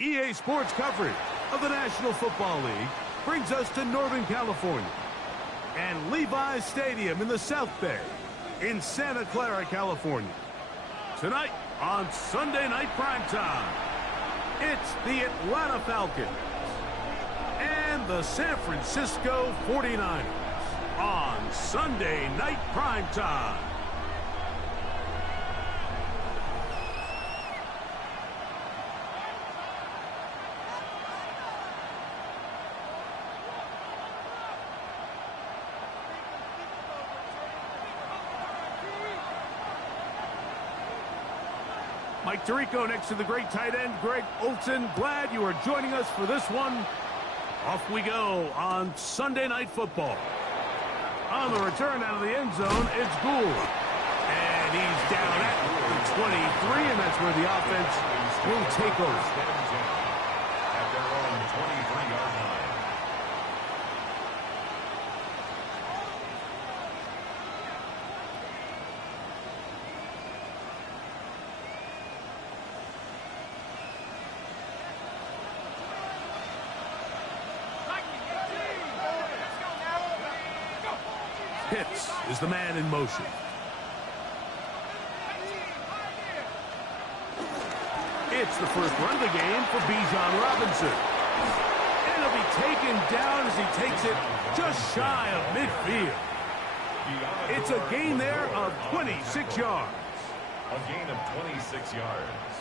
EA Sports coverage of the National Football League brings us to Northern California and Levi's Stadium in the South Bay in Santa Clara, California. Tonight on Sunday Night Primetime, it's the Atlanta Falcons and the San Francisco 49ers on Sunday Night Primetime. Mike Tirico next to the great tight end, Greg Olson. Glad you are joining us for this one. Off we go on Sunday Night Football. On the return out of the end zone, it's Gould. And he's down at the 23, and that's where the offense will take over. At their own 23-yard line. Pitts is the man in motion. It's the first run of the game for Bijan Robinson. And it'll be taken down as he takes it just shy of midfield. It's a gain there of 26 yards. A gain of 26 yards.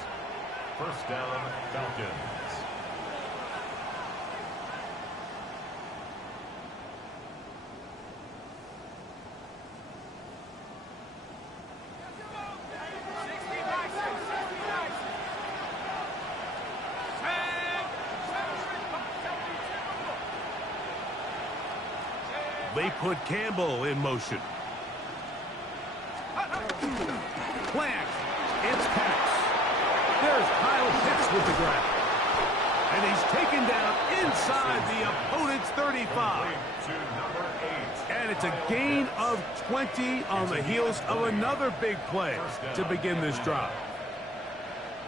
First down, Falcons. They put Campbell in motion. Plant. It's pass. There's Kyle Pitts with the grab. And he's taken down inside the opponent's 35. And it's a gain of 20 on the heels of another big play to begin this drive.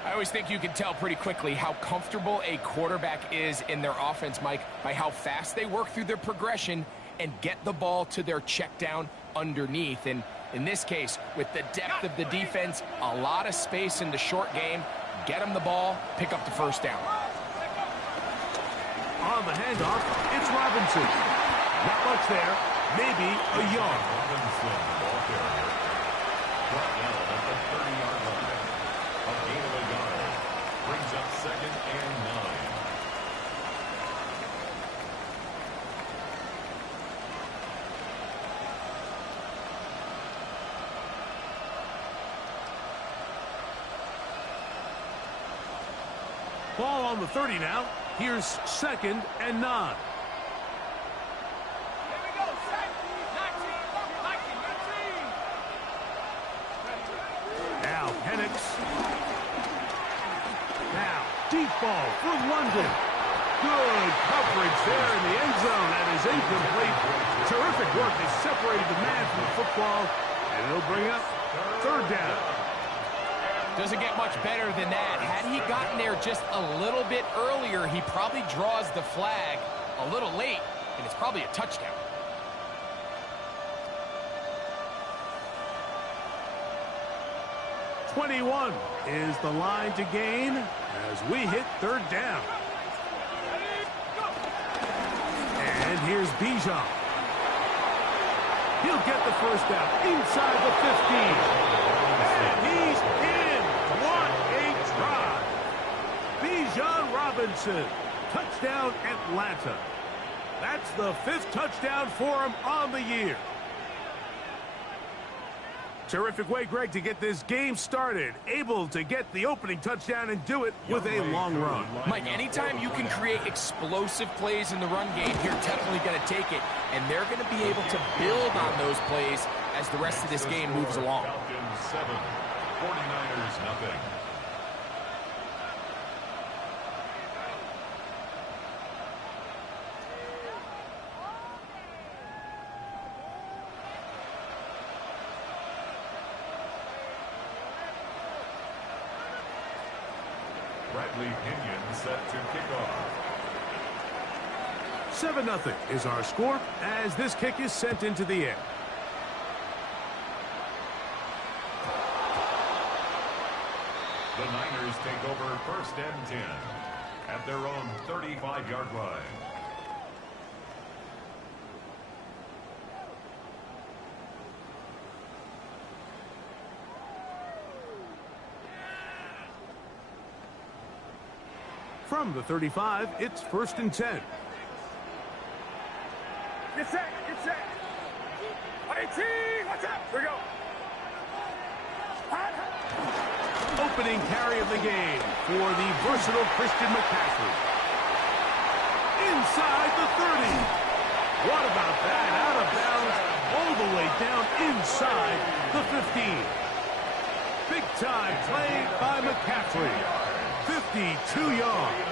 I always think you can tell pretty quickly how comfortable a quarterback is in their offense, Mike, by how fast they work through their progression and get the ball to their check down underneath. And in this case, with the depth of the defense, a lot of space in the short game, get them the ball, pick up the first down. On the handoff, it's Robinson. Not much there, maybe a yard. Robinson, the ball carrier. Brought down at the 30-yard line. A gain of a yard. Brings up 2nd and 9. Ball on the 30 now. Here's 2nd and 9. Here we go, set. 19. Now Penix. Now deep ball for London. Good coverage there in the end zone. That is incomplete. Terrific work. They separated the man from the football. And it'll bring up 3rd down. Doesn't get much better than that. Had he gotten there just a little bit earlier, he probably draws the flag a little late, and it's probably a touchdown. "21" is the line to gain as we hit 3rd down. And here's Bijan. He'll get the first down inside the 15. And he's in. What a drive. Bijan Robinson. Touchdown Atlanta. That's the 5th touchdown for him on the year. Terrific way, Greg, to get this game started. Able to get the opening touchdown and do it with a long run. Mike, anytime you can create explosive plays in the run game, you're definitely going to take it. And they're going to be able to build on those plays as the rest of this game moves along. Falcons 7, 49ers nothing. Ready Bradley Pinion set to kick off. 7-0 is our score as this kick is sent into the air. The Niners take over 1st and 10 at their own 35-yard line. From the 35, it's 1st and 10. Get set, get set. 18, watch out, here we go. Opening carry of the game for the versatile Christian McCaffrey. Inside the 30. What about that? Out of bounds, all the way down inside the 15. Big time play by McCaffrey. 52 yards.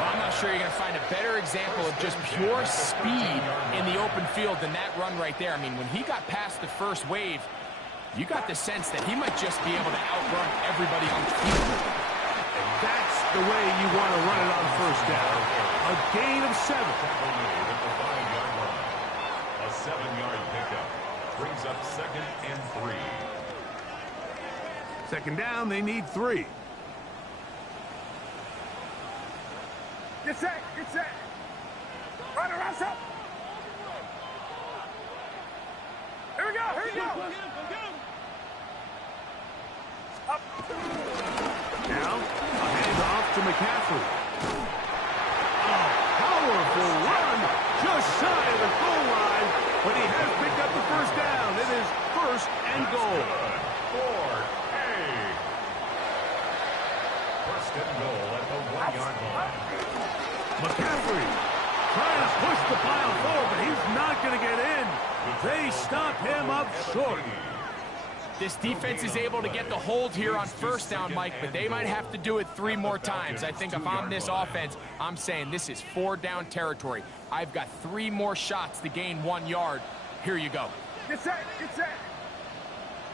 Well, I'm not sure you're going to find a better example of just pure speed in the open field than that run right there. I mean, when he got past the first wave, you got the sense that he might just be able to outrun everybody on the field. And that's the way you want to run it on 1st down. A gain of 7. At the 5-yard line. A 7-yard pickup brings up 2nd and 3. 2nd down, they need 3. Get set, get set. Run around, up. Here we go, here we go. Up. Now, a handoff to McCaffrey. A powerful run just shy of the goal line, but he has picked up the 1st down. It is 1st and goal. Ford, hey. 1st and goal at the 1-yard line. McCaffrey trying to push the pile forward, but he's not going to get in. They stop him up short. This defense is able to get the hold here on 1st down, Mike, but they might have to do it 3 more times. I think if I'm this offense, I'm saying this is 4-down territory. I've got 3 more shots to gain 1 yard. Here you go. Get set, get set.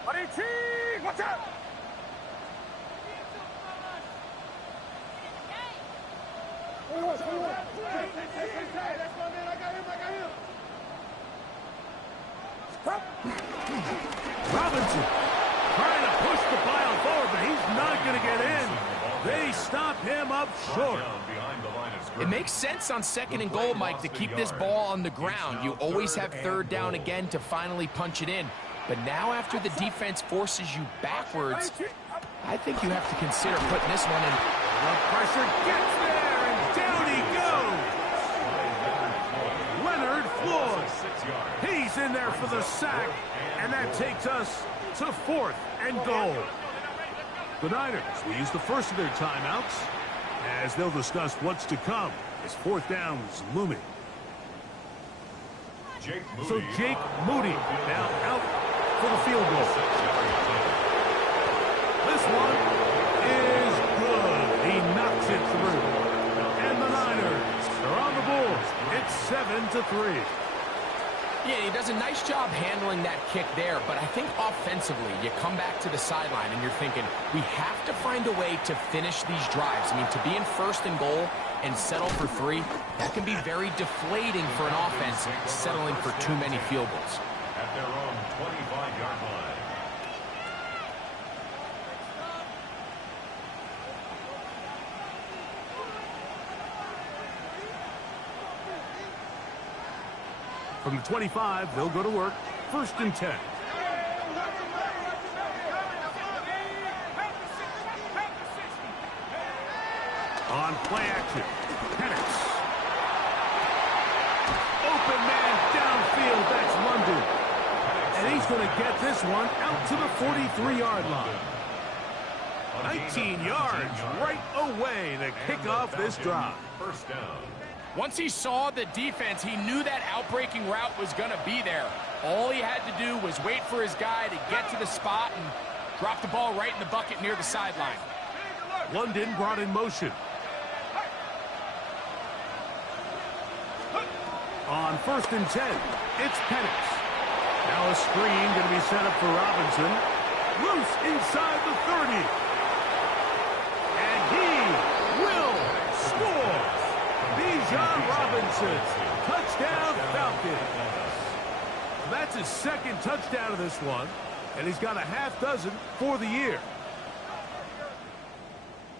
18, watch out. Robinson trying to push the pile forward, but he's not going to get in. They stop him up short. It makes sense on 2nd and goal, Mike, to keep this ball on the ground. You always have 3rd down again to finally punch it in. But now after the defense forces you backwards, I think you have to consider putting this one in. The pressure gets there, and down he goes. Leonard Floyd. He's in there for the sack, and that takes us to 4th and goal. The Niners will use the first of their timeouts as they'll discuss what's to come as 4th down is looming. So Jake Moody now out for the field goal. This one is good. He knocks it through. And the Niners are on the board. It's 7-3. Yeah, he does a nice job handling that kick there, but I think offensively, you come back to the sideline and you're thinking, we have to find a way to finish these drives. I mean, to be in 1st and goal and settle for 3, that can be very deflating for an offense settling for too many field goals. At their own 25-yard line. From the 25, they'll go to work. 1st and 10. On play action, Penix. Open man downfield, that's London. And he's going to get this one out to the 43-yard line. 19 yards right away to kick off this drive. 1st down. Once he saw the defense, he knew that outbreaking route was going to be there. All he had to do was wait for his guy to get to the spot and drop the ball right in the bucket near the sideline. London brought in motion. On 1st and 10, it's Penix. Now a screen going to be set up for Robinson. Loose inside the 30. And he misses. Touchdown, Falcons. That's his second touchdown of this one, and he's got a half dozen for the year.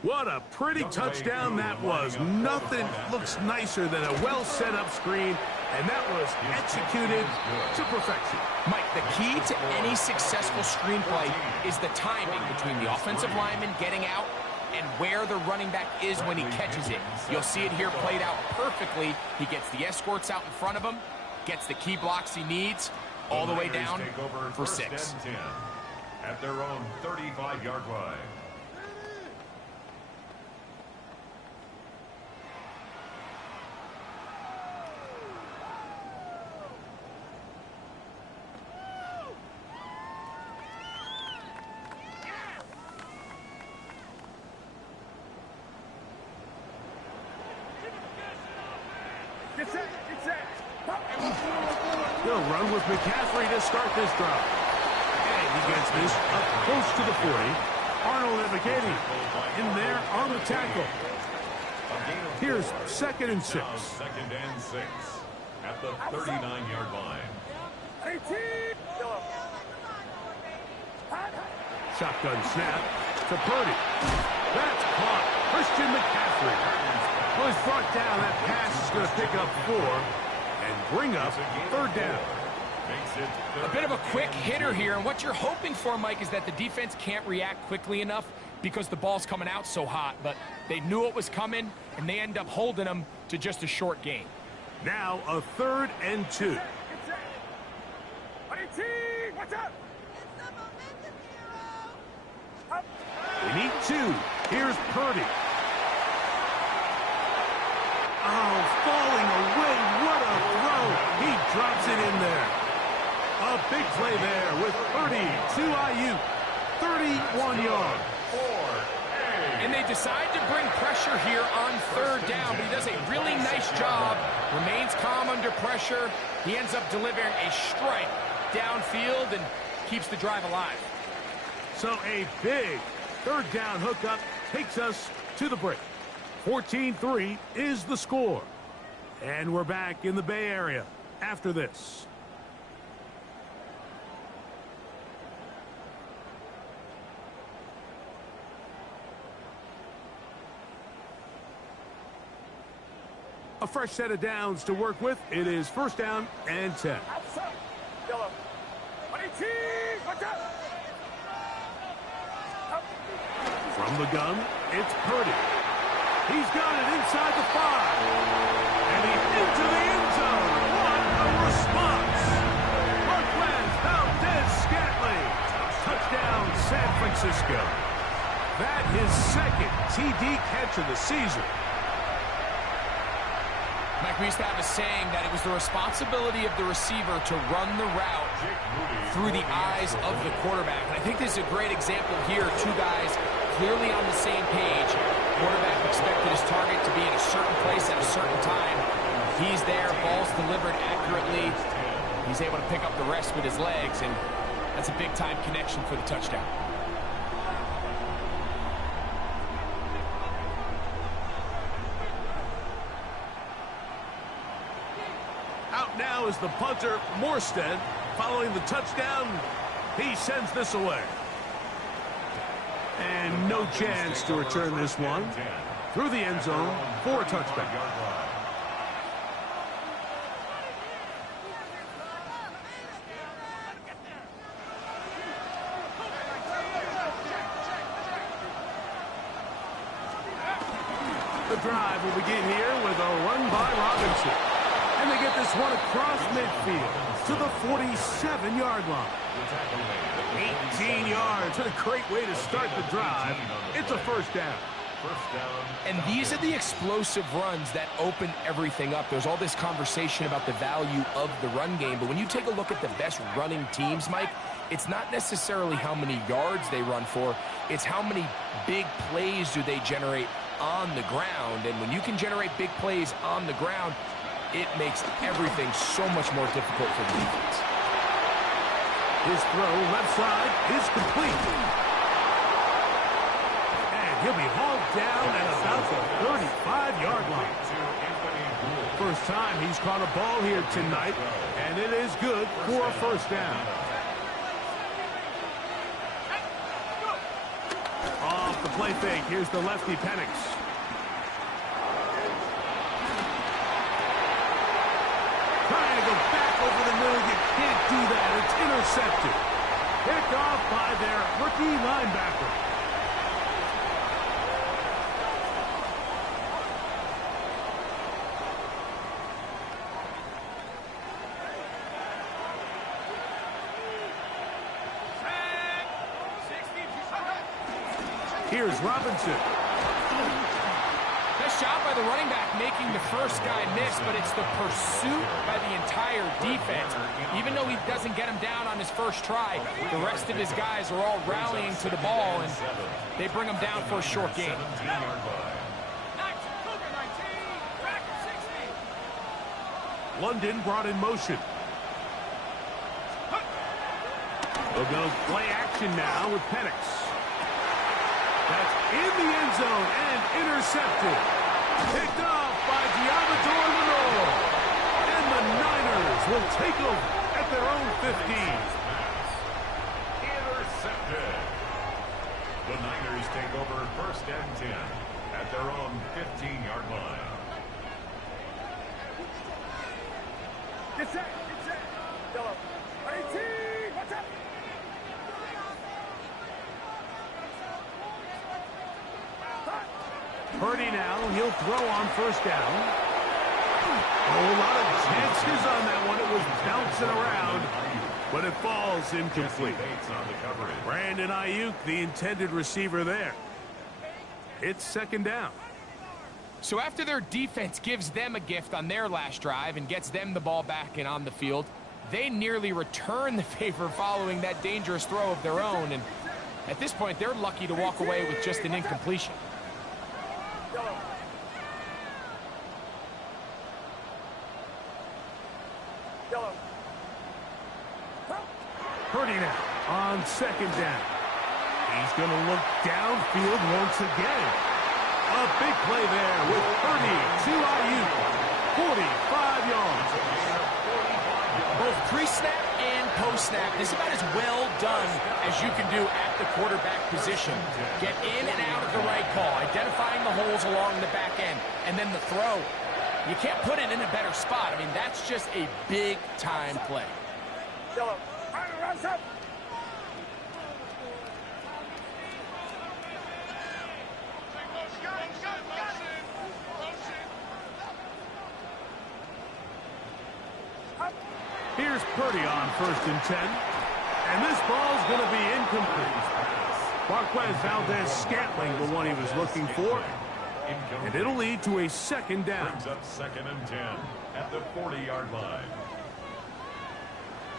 What a pretty touchdown that was. Nothing looks nicer than a well-set-up screen, and that was executed to perfection. Mike, the key to any successful screenplay is the timing between the offensive lineman getting out and where the running back is when he catches it. You'll see it here played out perfectly. He gets the escorts out in front of him, gets the key blocks he needs, all the way down for 6. At their own 35-yard line. They'll run with McCaffrey to start this drive. And he gets this up close to the 40. Arnold advocating in there on the tackle. Here's 2nd and 6. 2nd and 6 at the 39-yard line. Shotgun snap to Purdy. That's caught. Christian McCaffrey. Well, he's brought down. That pass is going to pick up 4 and bring up 3rd down. A bit of a quick hitter here, and what you're hoping for, Mike, is that the defense can't react quickly enough because the ball's coming out so hot. But they knew it was coming, and they end up holding them to just a short gain. Now a 3rd and 2. They need 2. Here's Purdy. Oh, falling away. What a throw. He drops it in there. A big play there with Purdy to Ayuk. 31 yards. And they decide to bring pressure here on 3rd down, but he does a really nice job. Remains calm under pressure. He ends up delivering a strike downfield and keeps the drive alive. So a big 3rd down hookup takes us to the break. 14-3 is the score. And we're back in the Bay Area after this. A fresh set of downs to work with. It is 1st down and 10. From the gun, it's Purdy. He's got it inside the 5. And he's into the end zone. What a response. Marquez Valdez-Scantling. Touchdown, San Francisco. That his 2nd TD catch of the season. Mike, we used to have a saying that it was the responsibility of the receiver to run the route through the eyes of the quarterback. And I think this is a great example here. 2 guys clearly on the same page. Quarterback expected his target to be in a certain place at a certain time. He's there. Ball's delivered accurately. He's able to pick up the rest with his legs, and that's a big-time connection for the touchdown. Out now is the punter, Morstead. Following the touchdown, he sends this away. And no chance to return this one through the end zone for a touchback. The drive will begin here with a run by Robinson. And they get this one across midfield to the 47-yard line. 18 yards. What a great way to start the drive. It's a 1st down. And these are the explosive runs that open everything up. There's all this conversation about the value of the run game, but when you take a look at the best running teams, Mike, it's not necessarily how many yards they run for, it's how many big plays do they generate on the ground. And when you can generate big plays on the ground, it makes everything so much more difficult for the defense. His throw left side is complete. And he'll be hauled down at about the 35-yard line. first time he's caught a ball here tonight, and it is good for a first down. Off the play fake, here's the lefty Penix. Trying to go back over the middle, you can't do that, it's intercepted. Picked off by their rookie linebacker. Here's Robinson. Nice job by the running back making the first guy miss, but it's the pursuit by the entire defense. Even though he doesn't get him down on his first try, the rest of his guys are all rallying to the ball, and they bring him down for a short gain. London brought in motion. They'll go play action now with Penix. That's in the end zone and intercepted. Picked off by Diabador Lenore. And the Niners will take over at their own 15. Intercepted. The Niners take over first and 10 at their own 15-yard line. Get set. Get set. Yellow. 18. Watch out. Purdy now, he'll throw on first down. Oh, a lot of chances on that one. It was bouncing around, but it falls incomplete. Brandon Ayuk, the intended receiver there. It's second down. So after their defense gives them a gift on their last drive and gets them the ball back and on the field, they nearly return the favor following that dangerous throw of their own. And at this point, they're lucky to walk away with just an incompletion. Yellow. Purdy now on second down. He's going to look downfield once again. A big play there with Purdy to Ayuk. 45 yards. Both pre-snap and post-snap is about as well done as you can do at the quarterback position. Get in and out of the right call, identifying the holes along the back end, and then the throw. You can't put it in a better spot. I mean, that's just a big-time play. Yellow. Rise up. Here's Purdy on first and 10. And this ball's going to be incomplete. Marquez Valdez-Scantling, the one he was looking for. And it'll lead to a second down. Brings up second and 10 at the 40-yard line.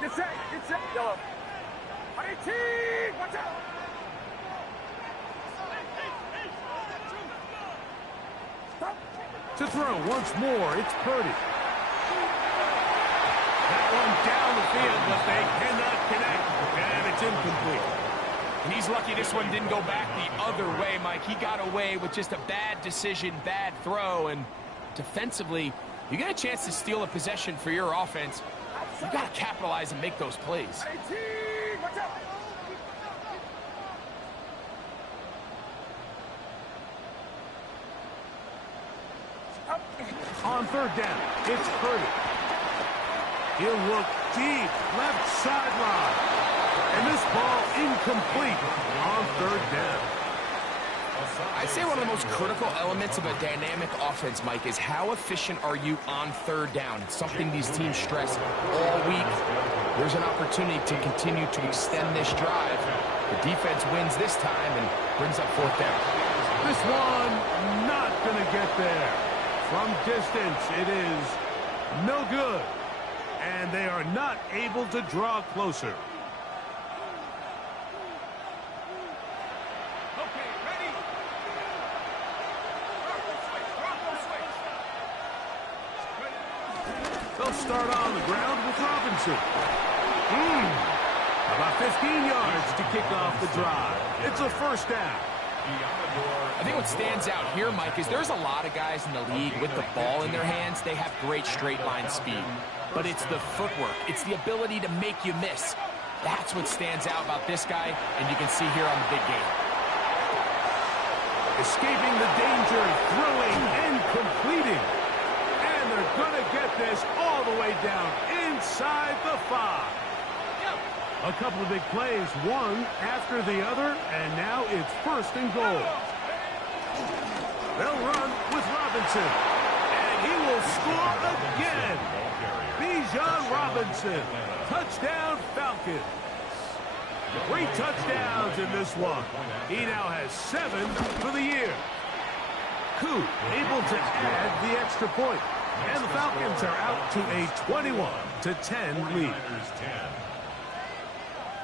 Get set. Get set. Yellow. 18. Watch out. Stop. To throw once more, it's Purdy. That one down the field, but they cannot connect. And it's incomplete. And he's lucky this one didn't go back the other way, Mike. He got away with just a bad decision, bad throw, and defensively, you get a chance to steal a possession for your offense. You got to capitalize and make those plays. 18. Watch out. On third down, it's Purdy. He'll look deep, left sideline. And this ball incomplete on third down. I'd say one of the most critical elements of a dynamic offense, Mike, is how efficient are you on third down. It's something these teams stress all week. There's an opportunity to continue to extend this drive. The defense wins this time and brings up fourth down. This one not going to get there. From distance, it is no good. And they are not able to draw closer. They'll start on the ground with Robinson. About 15 yards to kick off the drive. It's a first down. I think what stands out here, Mike, is there's a lot of guys in the league with the ball in their hands. They have great straight line speed. But it's the footwork. It's the ability to make you miss. That's what stands out about this guy, and you can see here on the big game. Escaping the danger, throwing, and completing. And they're going to get this all the way down inside the 5. A couple of big plays, one after the other, and now it's 1st and goal. They'll run with Robinson, and he will score again. Bijan Robinson, touchdown Falcons. 3 touchdowns in this one. He now has 7 for the year. Koo able to add the extra point, and the Falcons are out to a 21-10 lead.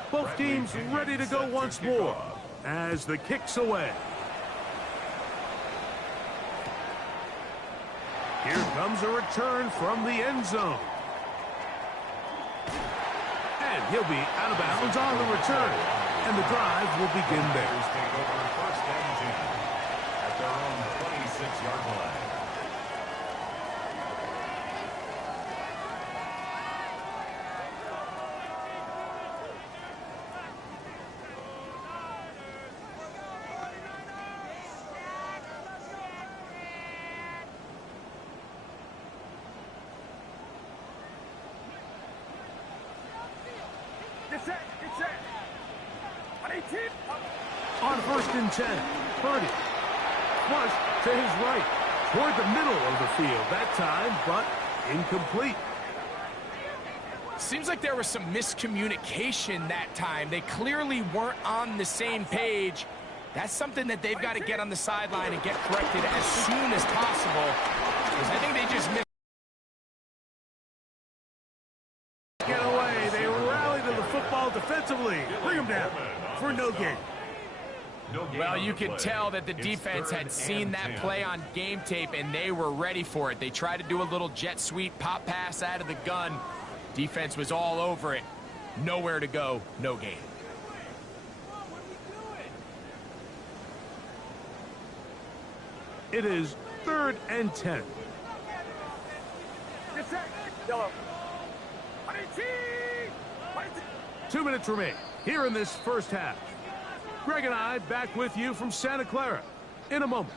Both teams ready to go once more as the kick's away. Here comes a return from the end zone. And he'll be out of bounds on the return. And the drive will begin there. Take over 1st and 10 at their own 26-yard line. On 1st and 10, Purdy. Flush to his right, toward the middle of the field that time, but incomplete. Seems like there was some miscommunication that time. They clearly weren't on the same page. That's something that they've got to get on the sideline and get corrected as soon as possible, because I think they just missed. Get away. They rally to the football defensively. Bring them down for no gain. Well, you could tell that the defense had seen that play on game tape, and they were ready for it. They tried to do a little jet sweep, pop pass out of the gun. Defense was all over it. Nowhere to go, no gain. It is 3rd and 10. 2 minutes remain here in this first half. Greg and I back with you from Santa Clara in a moment.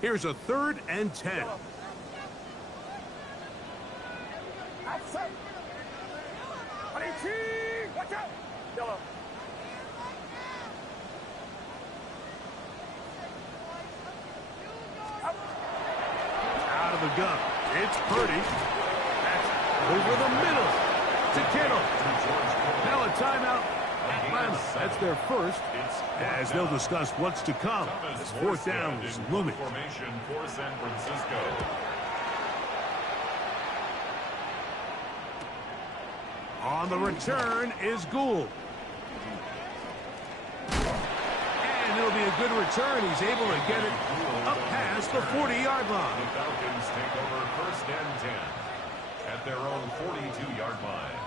Here's a 3rd and 10. Outside. Watch out. Yellow. Out of the gun. It's Purdy. That's over the middle to Kittle. Now a timeout. Atlanta. That's their first, as they'll discuss what's to come. This 4th down is looming. Formation for San Francisco. On the return is Gould. And it'll be a good return. He's able to get it up past the 40-yard line. The Falcons take over 1st and 10 at their own 42-yard line.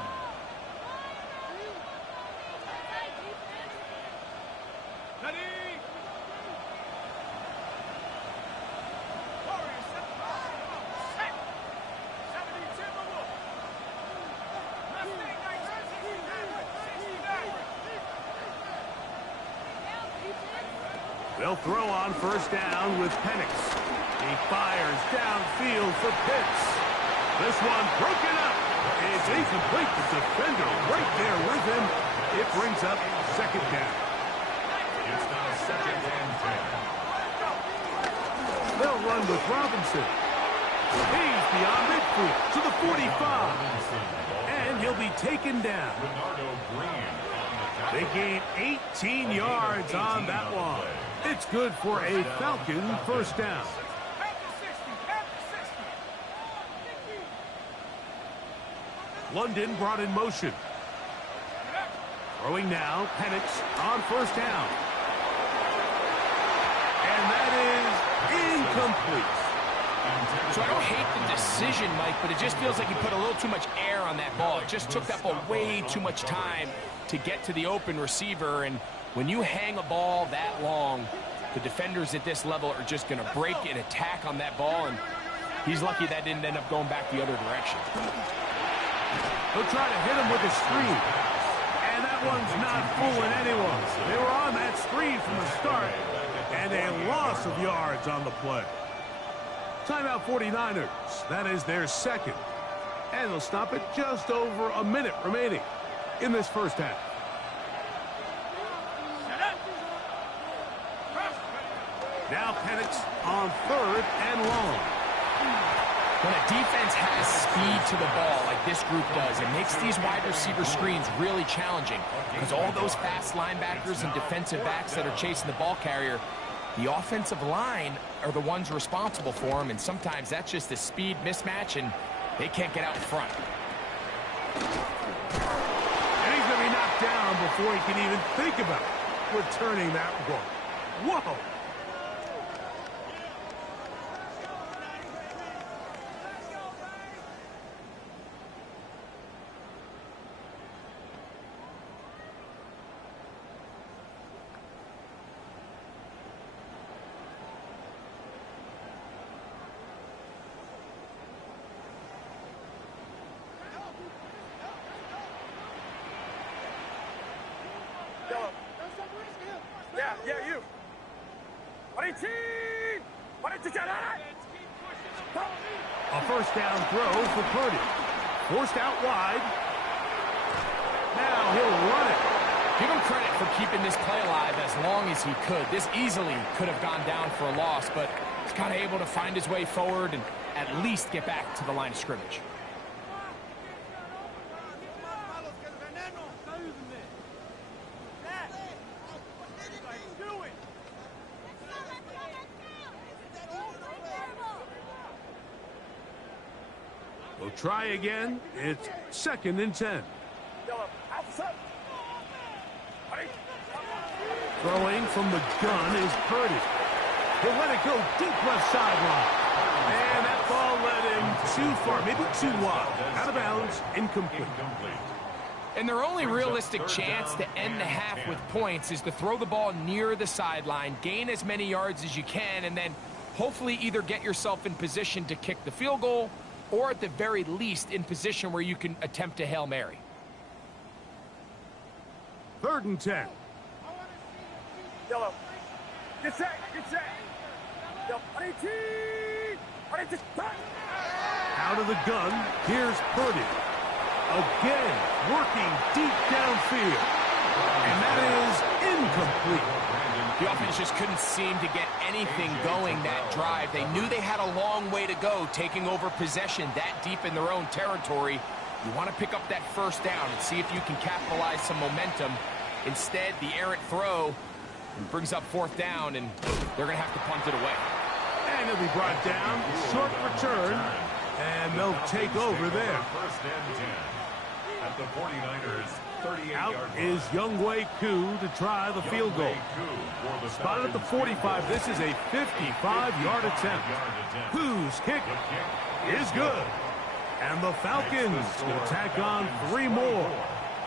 They'll throw on 1st down with Penix. He fires downfield for Pitts. This one broken up. It's incomplete. The defender right there with him. It brings up 2nd down. It's now 2nd and 10. They'll run with Robinson. He's beyond midfield to the 45. And he'll be taken down. Bernardo Green on the They gain 18 yards on that one. It's good for a Falcon 1st down. London brought in motion. Throwing now, Penix on 1st down. And that is incomplete. So I don't hate the decision, Mike, but it just feels like he put a little too much air on that ball. It just took that ball way too much time to get to the open receiver. And when you hang a ball that long, the defenders at this level are just going to break and attack on that ball. And he's lucky that didn't end up going back the other direction. They'll try to hit him with a screen. And that one's not fooling anyone. They were on that screen from the start. And a loss of yards on the play. Timeout 49ers. That is their second. And they'll stop it just over a minute remaining in this first half. Now Penix on 3rd and long. When a defense has speed to the ball like this group does, it makes these wide receiver screens really challenging because all those fast linebackers and defensive backs that are chasing the ball carrier, the offensive line are the ones responsible for them, and sometimes that's just a speed mismatch, and they can't get out in front. And he's going to be knocked down before he can even think about returning that one. Whoa! Yeah, you. 18! A first down throw for Purdy. Forced out wide. Now he'll run it. Give him credit for keeping this play alive as long as he could. This easily could have gone down for a loss, but he's kind of able to find his way forward and at least get back to the line of scrimmage. We'll try again. It's 2nd and 10. Throwing from the gun is Purdy. He'll let it go deep left sideline. And that ball led him too far, maybe too wide. Out of bounds, incomplete. And their only realistic chance to end the half with points is to throw the ball near the sideline, gain as many yards as you can, and then hopefully either get yourself in position to kick the field goal or at the very least in position where you can attempt a Hail Mary. 3rd and 10. Yellow. Get set. Yellow. 18! Out of the gun, here's Purdy. Again, working deep downfield. And that is incomplete. The offense just couldn't seem to get anything going that drive. They knew they had a long way to go taking over possession that deep in their own territory. You want to pick up that first down and see if you can capitalize some momentum. Instead, the errant throw brings up 4th down, and they're going to have to punt it away. And he'll be brought down. Short return. And they'll take over there. 1st and 10 at the 49ers. 38 Out yard is Younghoe Koo to try the field goal. Spotted at the 45. This is a 55-yard attempt. Koo's kick is good. And the Falcons will tack on 3 more,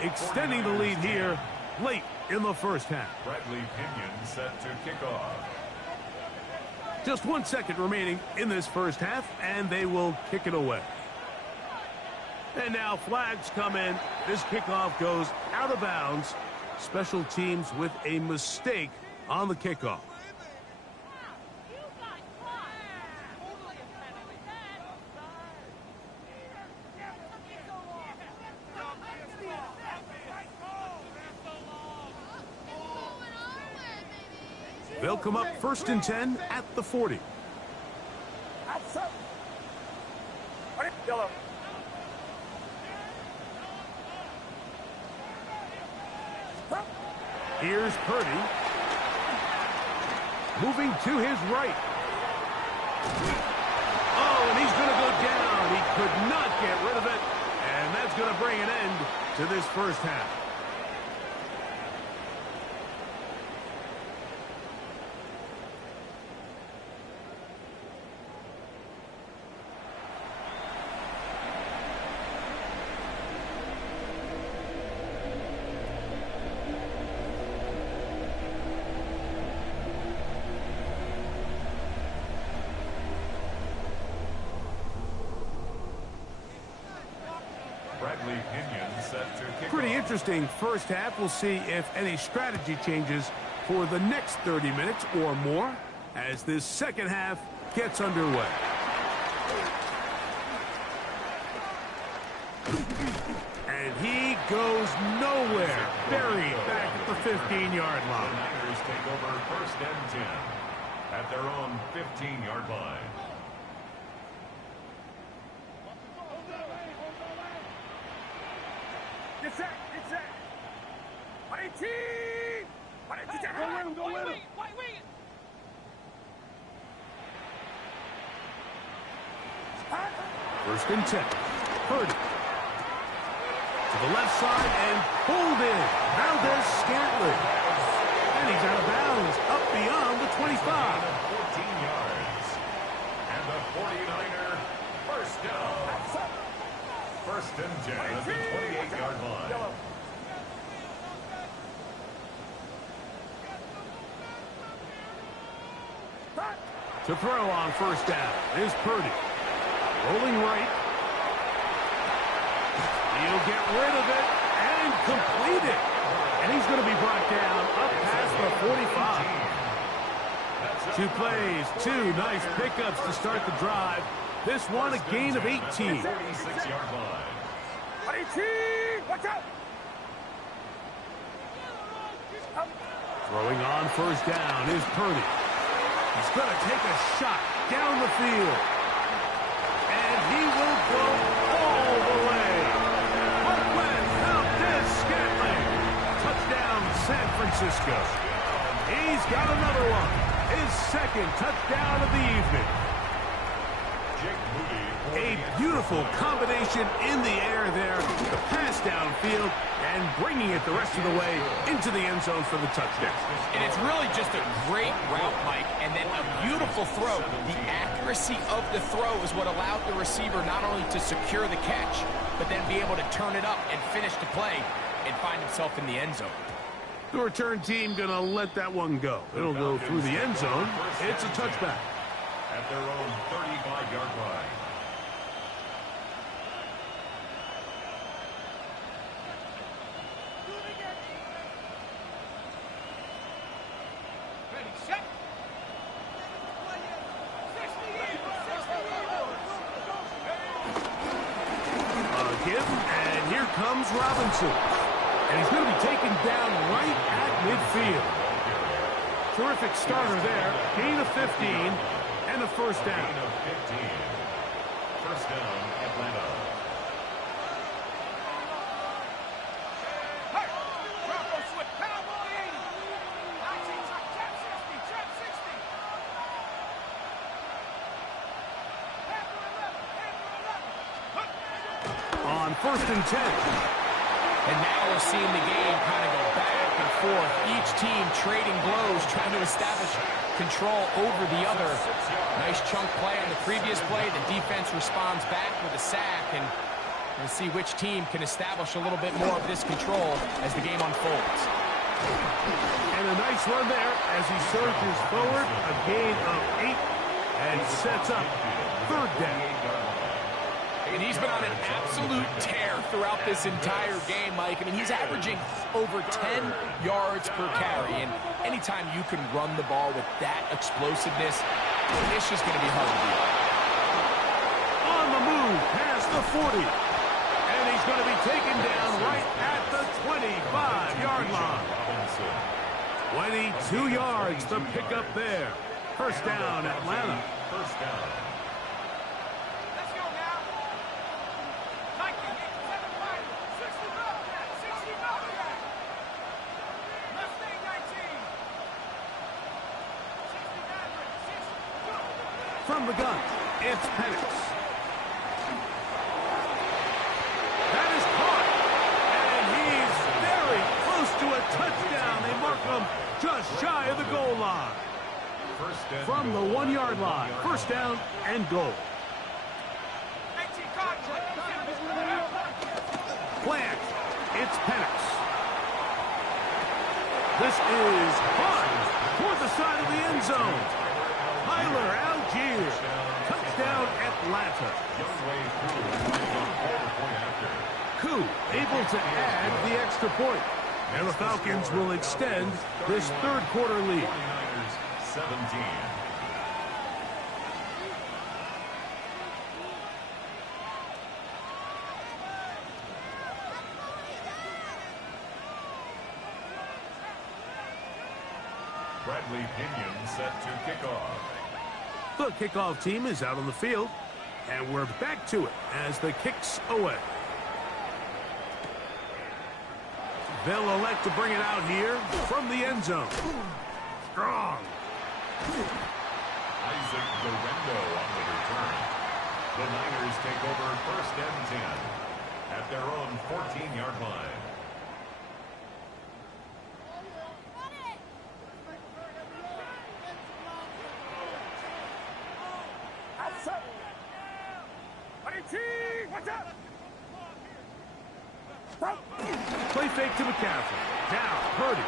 extending the lead here late in the first half. Bradley Pinion set to kick off. Just 1 second remaining in this first half, and they will kick it away. And now flags come in. This kickoff goes out of bounds. Special teams with a mistake on the kickoff. They'll come up 1st and 10 at the 40. Yellow. Here's Purdy. Moving to his right. Oh, and he's going to go down. He could not get rid of it. And that's going to bring an end to this first half. Bradley Pinion set to kick Pretty off. interesting first half. We'll see if any strategy changes for the next 30 minutes or more as this second half gets underway. And he goes nowhere. Buried back at the 15-yard The line. Niners take over first and 10 at their own 15-yard line. Get set, get set. 118! 118! Go win him, go win him. First and 10. Purdy. To the left side and pulled in. Valdez-Scantling. And he's out of bounds. Up beyond the 25. 14 yards. And the 49er first down. First and 10 at the 28-yard line. To throw on first down is Purdy. Rolling right. He'll get rid of it and complete it. And he's going to be brought down up past the 45. 2 plays, 2 nice pickups to start the drive. This one a gain of 18. 46-yard line. 118! Watch out! Throwing on first down is Purdy. He's going to take a shot down the field. And he will go all the way. Marquez Valdez-Scantling. Touchdown, San Francisco. He's got another one. His second touchdown of the evening. A beautiful combination in the air there. The pass downfield and bringing it the rest of the way into the end zone for the touchdown. And it's really just a great route, Mike, and then a beautiful throw. The accuracy of the throw is what allowed the receiver not only to secure the catch, but then be able to turn it up and finish the play and find himself in the end zone. The return team going to let that one go. It'll go through the end zone. It's a touchback. At their own 35-yard line. And here comes Robinson. And he's going to be taken down right at midfield. Terrific starter there. Gain of 15 and a first down. Gain of 15. First down, Atlanta. On first and 10. And now we're seeing the game kind of go back and forth. Each team trading blows, trying to establish control over the other. Nice chunk play on the previous play. The defense responds back with a sack, and we'll see which team can establish a little bit more of this control as the game unfolds. And a nice run there as he surges forward. A gain of 8 and sets up third down. And he's been on an absolute tear throughout this entire game, Mike. I mean, he's averaging over 10 yards per carry. And anytime you can run the ball with that explosiveness, it's just going to be hard to do. On the move past the 40. And he's going to be taken down right at the 25-yard line. 22 yards to pick up there. First down, Atlanta. First down. From the gun, it's Penix. That is caught. And he's very close to a touchdown. They mark him just shy of the goal line. From the 1-yard line, first down and goal. Plant, it's Penix. This is caught toward the side of the end zone. Tyler Algier. Touchdown, Atlanta. Koo able to add the extra point. And the Falcons will extend this third quarter lead. 49ers 17. Bradley Pinion set to kick off. The kickoff team is out on the field, and we're back to it as the kick's away. They'll elect to bring it out here from the end zone. Strong. Isaac Dorendo on the return. The Niners take over first and 10 at their own 14-yard line. Play fake to McCaffrey. Down, Purdy.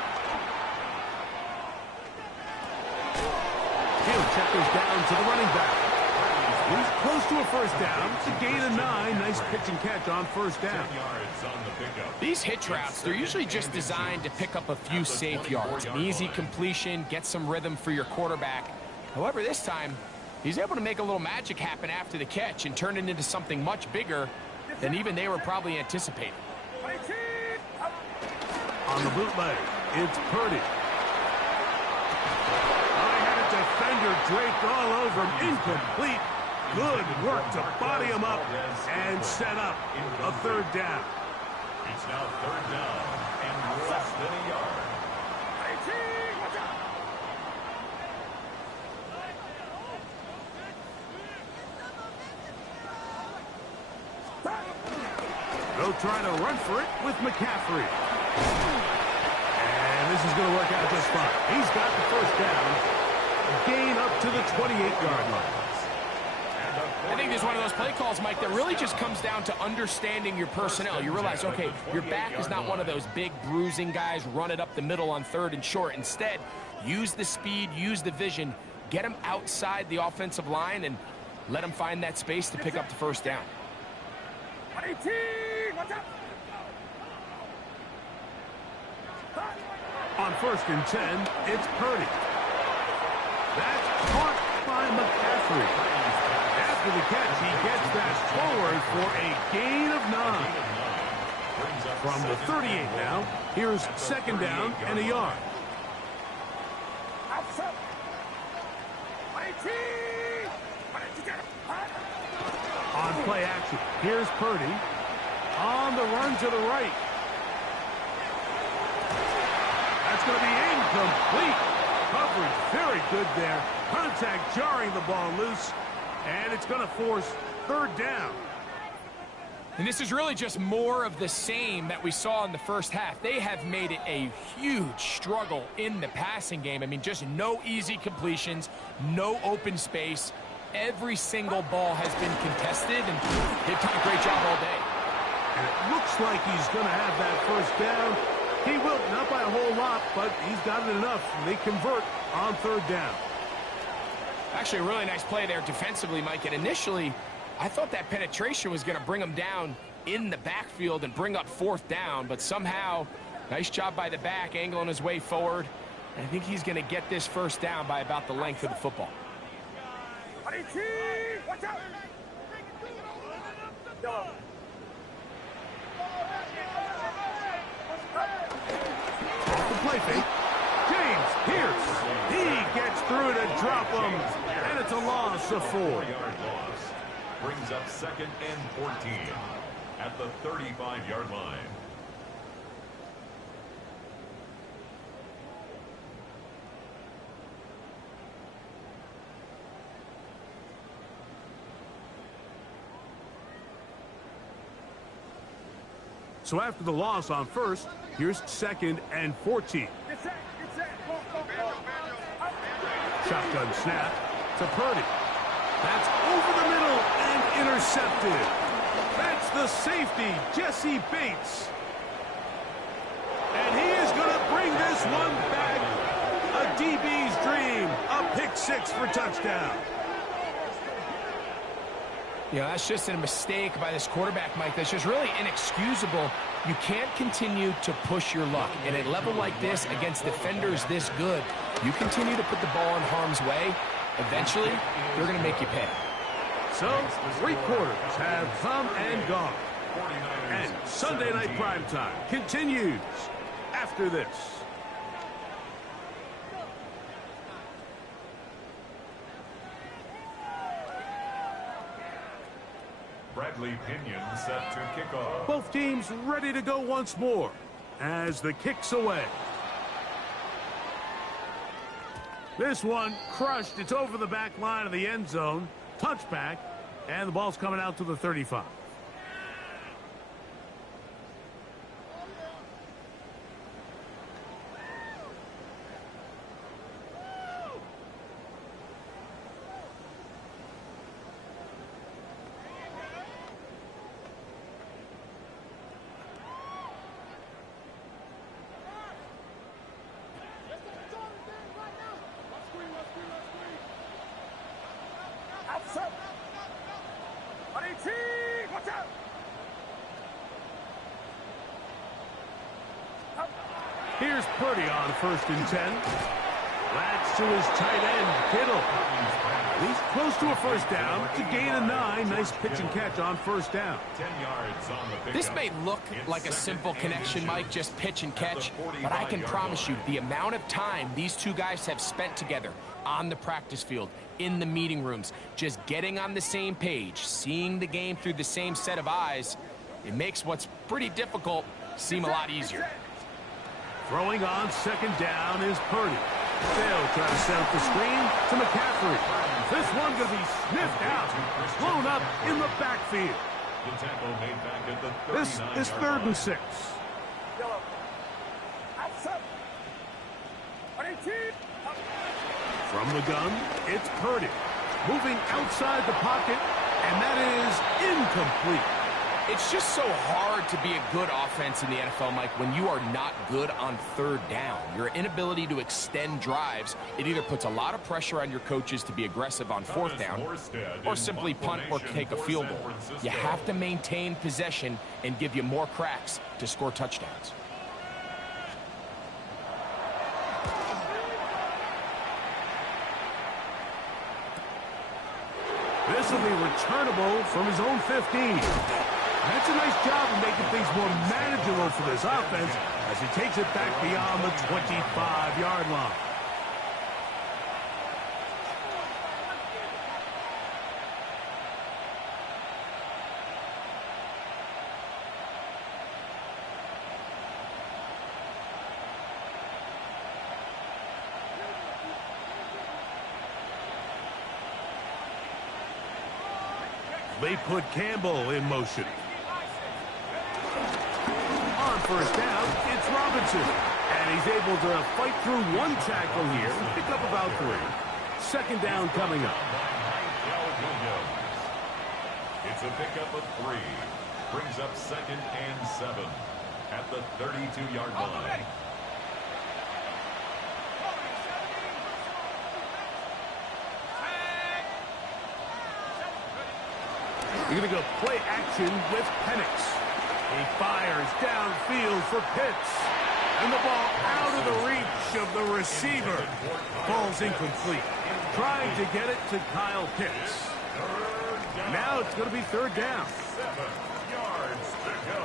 Field checkers down to the running back. He's close to a first down. It's a gain of 9. Nice pitch and catch on first down. 10 yards on the pickup. These hitch routes, they're usually just designed to pick up a few safe yards. An easy completion, get some rhythm for your quarterback. However, this time, he's able to make a little magic happen after the catch and turn it into something much bigger than even they were probably anticipating. On the bootleg, it's Purdy. I had a defender draped all over him. Incomplete. Good work to body him up and set up a third down. It's now third down and less than a yard. They'll try to run for it with McCaffrey. And this is going to work out just fine. He's got the first down. Gain up to the 28-yard line. I think this is one of those play calls, Mike, that really just comes down to understanding your personnel. You realize, okay, your back is not one of those big bruising guys, run it up the middle on third and short. Instead, use the speed, use the vision, get him outside the offensive line, and let him find that space to pick up the first down. On first and 10, it's Purdy. That's caught by McCaffrey. After the catch, he gets that forward for a gain of 9. From the 38 now, here's second down and a yard. On play action, here's Purdy. On the run to the right. That's going to be incomplete. Coverage very good there. Contact jarring the ball loose. And it's going to force third down. And this is really just more of the same that we saw in the first half. They have made it a huge struggle in the passing game. I mean, just no easy completions, no open space. Every single ball has been contested, and they've done a great job all day. And it looks like he's going to have that first down. He will, not by a whole lot, but he's got it enough. They convert on third down. Actually, a really nice play there defensively, Mike. And initially, I thought that penetration was going to bring him down in the backfield and bring up fourth down. But somehow, nice job by the back, angling his way forward. And I think he's going to get this first down by about the length of the football. Watch out! Off the play fake. James Pierce. He gets through to drop him. And it's a loss of 4. 4-yard loss. Brings up second and 14 at the 35-yard line. So after the loss on first, here's second and 14. Shotgun snap to Purdy. That's over the middle and intercepted. That's the safety, Jesse Bates. And he is going to bring this one back. A DB's dream. A pick 6 for touchdown. Yeah, that's just a mistake by this quarterback, Mike. That's just really inexcusable. You can't continue to push your luck. At a level like this, against defenders this good, you continue to put the ball in harm's way, eventually, they're going to make you pay. So, 3 quarters have come and gone. And Sunday Night Primetime continues after this. Bradley Pinion set to kick off. Both teams ready to go once more as the kick's away. This one crushed. It's over the back line of the end zone. Touchback, and the ball's coming out to the 35. Here's Purdy on 1st and 10. That's to his tight end, Kittle. He's close to a first down to gain a 9. Nice pitch and catch on 1st down. 10 yards on the pickup. This may look like a simple connection, Mike, just pitch and catch, but I can promise you the amount of time these two guys have spent together on the practice field, in the meeting rooms, just getting on the same page, seeing the game through the same set of eyes, it makes what's pretty difficult seem a lot easier. Throwing on 2nd down is Purdy. They'll try to set up the screen to McCaffrey. This one going to be sniffed out, blown up in the backfield. The tackle made back at the This is 3rd and 6. From the gun, it's Purdy. Moving outside the pocket, and that is incomplete. It's just so hard to be a good offense in the NFL, Mike, when you are not good on 3rd down. Your inability to extend drives, it either puts a lot of pressure on your coaches to be aggressive on 4th down or simply punt or take a field goal. You have to maintain possession and give you more cracks to score touchdowns. This will be returnable from his own 15. That's a nice job of making things more manageable for this offense as he takes it back beyond the 25-yard line. They put Campbell in motion. On 1st down, it's Robinson. And he's able to fight through one tackle here and pick up about 3. 2nd down coming up. It's a pickup of 3. Brings up 2nd and 7 at the 32-yard line. You're going to go play action with Penix. He fires downfield for Pitts. And the ball out of the reach of the receiver. Ball's incomplete. Trying to get it to Kyle Pitts. Now it's going to be 3rd down. 7 yards to go.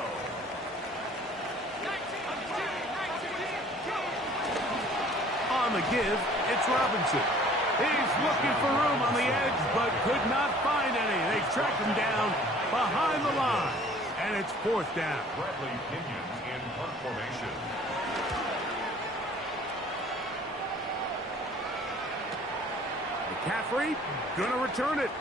On the give, it's Robinson. He's looking for room on the edge, but could not find any. They track him down behind the line, and it's 4th down. Bradley Pinion in punt formation. McCaffrey gonna return it.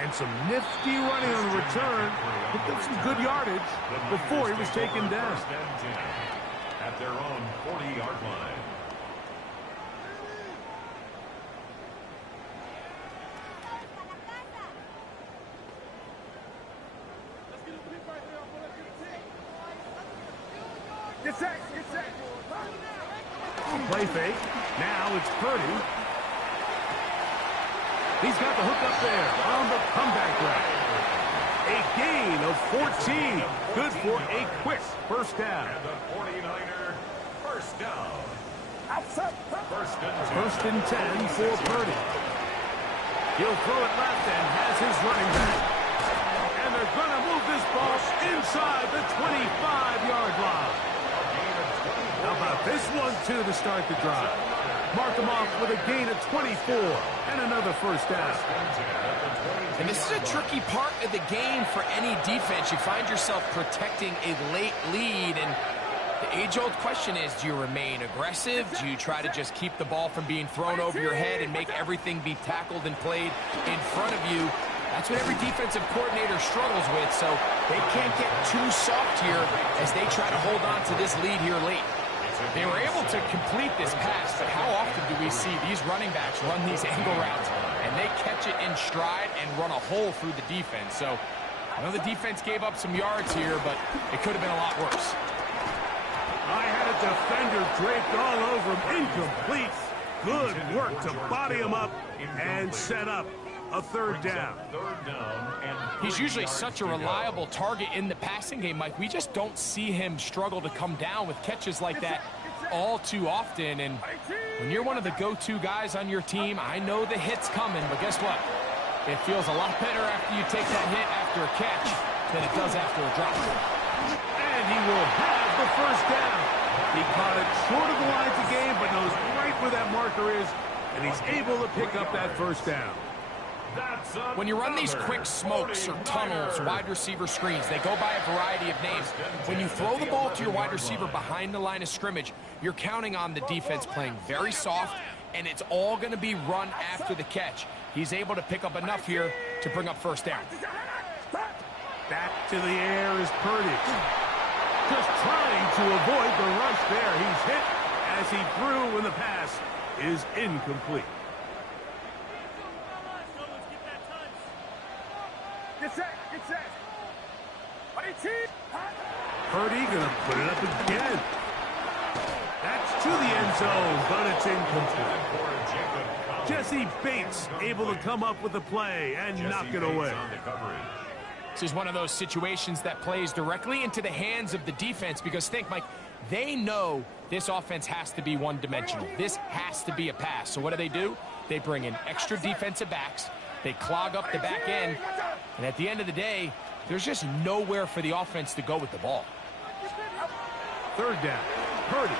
And some nifty running on the return. Picked up some good yardage before he was taken down. 1st and 10 at their own 40-yard line. Play fake. Now it's Purdy. He's got the hook up there on the comeback route. A gain of 14. Good for a quick first down. And the 49er first down. First and 10 for Purdy. He'll throw it left and has his running back. And they're going to move this ball inside the 25-yard line. How about this one, too, to start the drive? Mark him off with a gain of 24 and another first down. And this is a tricky part of the game for any defense. You find yourself protecting a late lead, and the age-old question is, do you remain aggressive? Do you try to just keep the ball from being thrown over your head and make everything be tackled and played in front of you? That's what every defensive coordinator struggles with, so they can't get too soft here as they try to hold on to this lead here late. They were able to complete this pass, but how often do we see these running backs run these angle routes and they catch it in stride and run a hole through the defense? So I know the defense gave up some yards here, but it could have been a lot worse. I had a defender draped all over him. Incomplete. Good work to body him up and set up a third down. He's usually such a reliable target in the passing game, Mike. We just don't see him struggle to come down with catches like that all too often. And when you're one of the go-to guys on your team, I know the hit's coming, but guess what? It feels a lot better after you take that hit after a catch than it does after a drop. And he will have the first down. He caught it short of the lines of game, but knows right where that marker is, and he's able to pick up that first down. When you run these quick smokes or tunnels, wide receiver screens, they go by a variety of names. When you throw the ball to your wide receiver behind the line of scrimmage, you're counting on the defense playing very soft, and it's all going to be run after the catch. He's able to pick up enough here to bring up first down. Back to the air is Purdy. Just trying to avoid the rush there. He's hit as he threw when the pass is incomplete. Get set. Purdy gonna put it up again. That's to the end zone, but it's incomplete. Jesse Bates able to come up with the play and knock it away. This is one of those situations that plays directly into the hands of the defense, because think, Mike, they know this offense has to be one-dimensional. This has to be a pass. So what do? They bring in extra defensive backs. They clog up the back end. And at the end of the day, there's just nowhere for the offense to go with the ball. Third down. Purdy.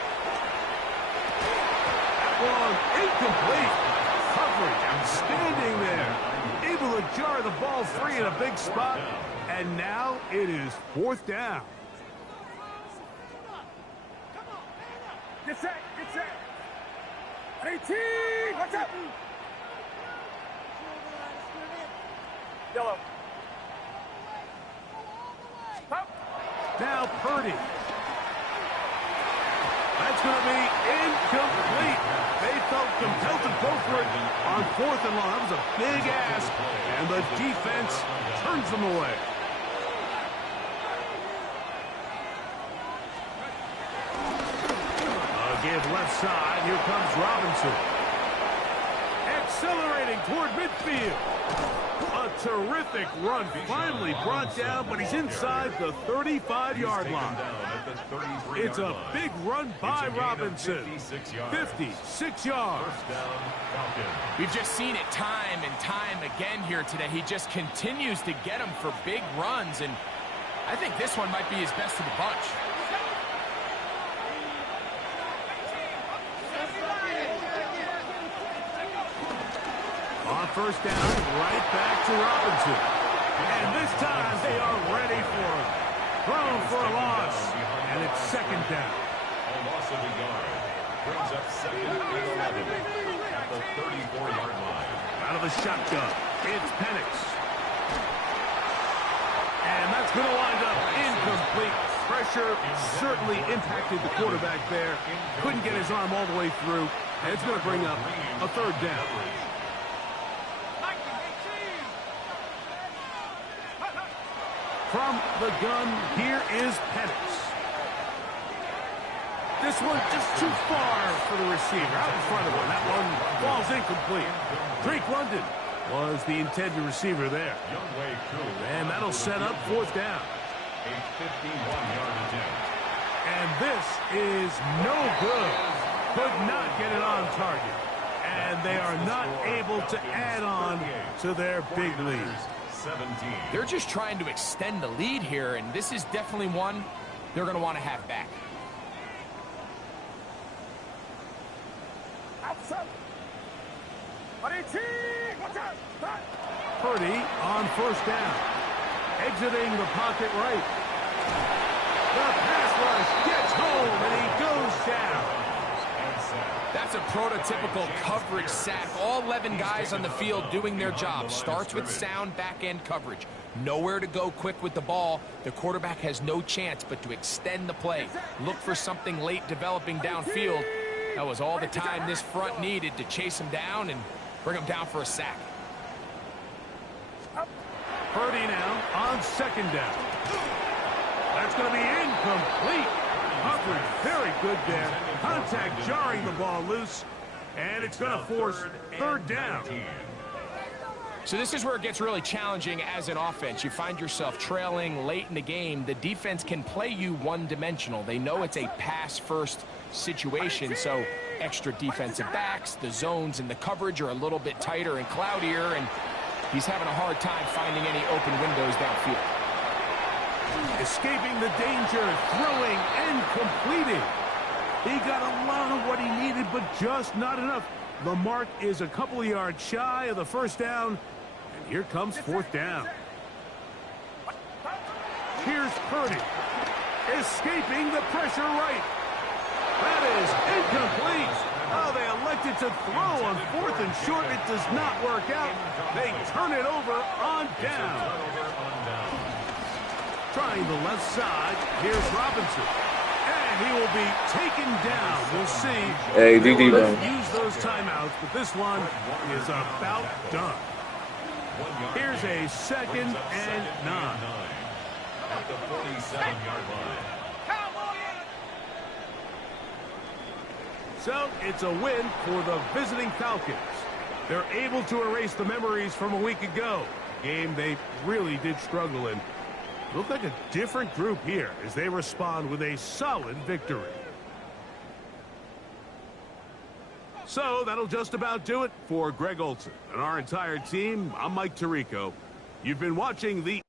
That one incomplete. Coverage standing there. Able to jar the ball free in a big spot. And now it is fourth down. Get set. 18. Watch out. Yellow. Now Purdy. That's going to be incomplete. They felt compelled to go for it on fourth and long. That was a big ask, and the defense turns them away. Give left side. Here comes Robinson. Accelerating toward midfield. A terrific run. Finally brought down, but he's inside the 35-yard line. It's a big run by Robinson. 56 yards. We've just seen it time and time again here today. He just continues to get them for big runs, and I think this one might be his best of the bunch. On first down, right back to Robinson. And this time they are ready for him. Thrown for a loss. And it's second down. A loss of a yard. Brings up second and 11 at the 34-yard line. Out of the shotgun, it's Penix. And that's going to wind up incomplete. Pressure certainly impacted the quarterback there. Couldn't get his arm all the way through. And it's going to bring up a third down. From the gun, here is Penix. This one just too far for the receiver. Out in front of him. That one falls incomplete. Drake London was the intended receiver there. And that'll set up fourth down. A 51-yard attempt. And this is no good. Could not get it on target. And they are not able to add on to their big lead. 17. They're just trying to extend the lead here, and this is definitely one they're going to want to have back. Purdy on first down. Exiting the pocket right. The pass rush gets home, and he goes down. That's a prototypical coverage sack. All 11 guys on the field doing their job. Starts with sound back-end coverage. Nowhere to go quick with the ball. The quarterback has no chance but to extend the play. Look for something late developing downfield. That was all the time this front needed to chase him down and bring him down for a sack. Purdy now on second down. That's going to be incomplete. Coverage very good there. Contact jarring the ball loose. And it's going to force third down. So this is where it gets really challenging as an offense. You find yourself trailing late in the game. The defense can play you one-dimensional. They know it's a pass-first situation, so extra defensive backs, the zones and the coverage are a little bit tighter and cloudier, and he's having a hard time finding any open windows downfield. Escaping the danger, throwing and completing. He got a lot of what he needed, but just not enough. The mark is a couple of yards shy of the first down, and here comes fourth down. Here's Purdy, escaping the pressure right. That is incomplete. Oh, they elected to throw on fourth and short. It does not work out. They turn it over on down. Trying the left side. Here's Robinson. And he will be taken down. We'll see. Hey, DD, Let's use those timeouts, but this one is about done. Here's a 2nd and 9. At the 47-yard line. So it's a win for the visiting Falcons. They're able to erase the memories from a week ago. Game they really did struggle in. Look like a different group here as they respond with a solid victory. So that'll just about do it for Greg Olson and our entire team. I'm Mike Tirico. You've been watching the